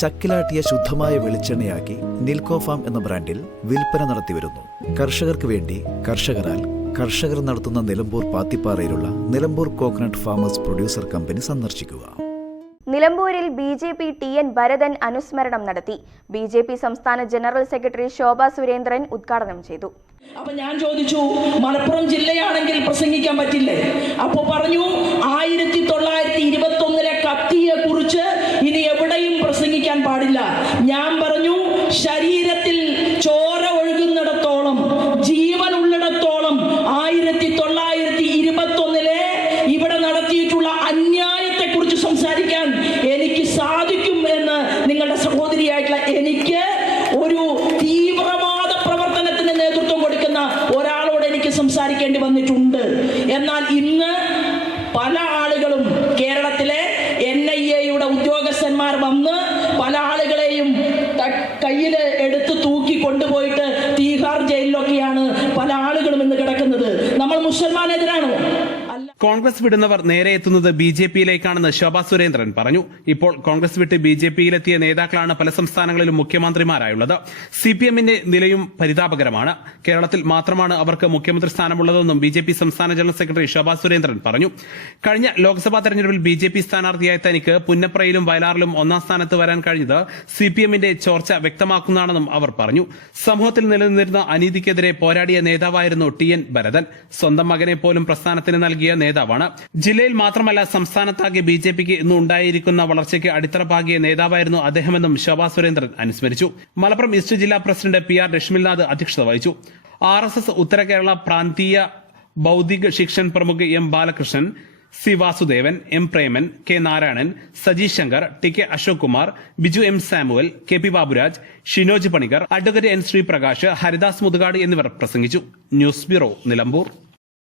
ചക്കിലാട്ടിയ ശുദ്ധമായ വെളിച്ചെണ്ണയാക്കി നിൽക്കോ ഫാം എന്ന ബ്രാൻഡിൽ വിൽപ്പന നടത്തിവരുന്നു. കർഷകർക്ക് വേണ്ടി കർഷകരാൽ കർഷകർ നടത്തുന്ന Nilambur പാത്തിപ്പാറയിലുള്ള Nilambur coconut farmers producer company സന്ദർശിക്കുക. നിലമ്പൂരിൽ B J P T N Bharathan അനുസ്മരണം നടത്തി. ബി ജെ പി സംസ്ഥാന ജനറൽ സെക്രട്ടറി ശോഭ സുരേന്ദ്രൻ ഉദ്ഘാടനം ചെയ്തു. അപ്പൊ ഞാൻ ചോദിച്ചു മലപ്പുറം ജില്ലയാണെങ്കിൽ പ്രസംഗിക്കാൻ പറ്റില്ലേ? അപ്പൊ പറഞ്ഞു ഞാൻ പറഞ്ഞു ശരീരത്തിൽ ചോര ഒഴുകുന്നിടത്തോളം ജീവൻ ഉള്ളിടത്തോളം ആയിരത്തി തൊള്ളായിരത്തി ഇരുപത്തി ഒന്നിലെ ഇവിടെ നടത്തിയിട്ടുള്ള അന്യായത്തെ കുറിച്ച് സംസാരിക്കാൻ എനിക്ക് സാധിക്കും എന്ന് നിങ്ങളുടെ സഹോദരിയായിട്ടുള്ള എനിക്ക് ഒരു തീവ്രവാദ പ്രവർത്തനത്തിന് നേതൃത്വം കൊടുക്കുന്ന ഒരാളോട് എനിക്ക് സംസാരിക്കേണ്ടി വന്നിട്ടുണ്ട്. എന്നാൽ ഇന്ന് പല കയ്യിൽ എടുത്ത് തൂക്കി കൊണ്ടുപോയിട്ട് തീഹാർ ജയിലിലൊക്കെയാണ് പല ആളുകളും ഇന്ന് കിടക്കുന്നത്. നമ്മൾ മുസൽമാനെതിരാണോ? കോൺഗ്രസ് വിടുന്നവർ നേരെ എത്തുന്നത് ബി ജെ പിയിലേക്കാണെന്ന് ശോഭാ സുരേന്ദ്രൻ പറഞ്ഞു. ഇപ്പോൾ കോൺഗ്രസ് വിട്ട് ബി ജെ പിയിലെത്തിയ നേതാക്കളാണ് പല സംസ്ഥാനങ്ങളിലും മുഖ്യമന്ത്രിമാരായുള്ളത്. സി പി എമ്മിന്റെ നിലയും പരിതാപകരമാണ്. കേരളത്തിൽ മാത്രമാണ് അവർക്ക് മുഖ്യമന്ത്രി സ്ഥാനമുള്ളതെന്നും ബി ജെ പി സംസ്ഥാന ജനറൽ സെക്രട്ടറി ശോഭാ സുരേന്ദ്രൻ പറഞ്ഞു. കഴിഞ്ഞ ലോക്സഭാ തെരഞ്ഞെടുപ്പിൽ ബി ജെ പി സ്ഥാനാർത്ഥിയായ തനിക്ക് പുന്നപ്രയിലും വയലാറിലും ഒന്നാം സ്ഥാനത്ത് വരാൻ കഴിഞ്ഞത് സി പി എമ്മിന്റെ ചോർച്ച വ്യക്തമാക്കുന്നതാണെന്നും അവർ പറഞ്ഞു. സമൂഹത്തിൽ നിലനിന്നിരുന്ന അനീതിക്കെതിരെ പോരാടിയ നേതാവായിരുന്നു ടി എൻ ഭരതൻ. സ്വന്തം മകനെ പോലും പ്രസ്ഥാനത്തിന് നൽകിയ നേതാവാണ്. ജില്ലയിൽ മാത്രമല്ല സംസ്ഥാനത്താകെ ബി ജെ പിക്ക് ഇന്ന് ഉണ്ടായിരിക്കുന്ന വളർച്ചയ്ക്ക് അടിത്തറ പാകിയ നേതാവായിരുന്നു അദ്ദേഹമെന്നും ശോഭാ സുരേന്ദ്രൻ അനുസ്മരിച്ചു. മലപ്പുറം ഈസ്റ്റ് ജില്ലാ പ്രസിഡന്റ് പി ആർ ലക്ഷ്മിനാഥ് അധ്യക്ഷത വഹിച്ചു. ആർ എസ് എസ് ഉത്തര കേരള പ്രാന്തീയ ബൌദ്ധിക ശിക്ഷൻ പ്രമുഖ M Balakrishnan C Vasudevan M Preman K Narayanan Sajeesh Shankar T K Ashok Kumar Biju M Samuel K P Baburaj Shinoj Panicker advocate N Sreeprakash Haridas Muthukad എന്നിവർ പ്രസംഗിച്ചു. News bureau Nilambur.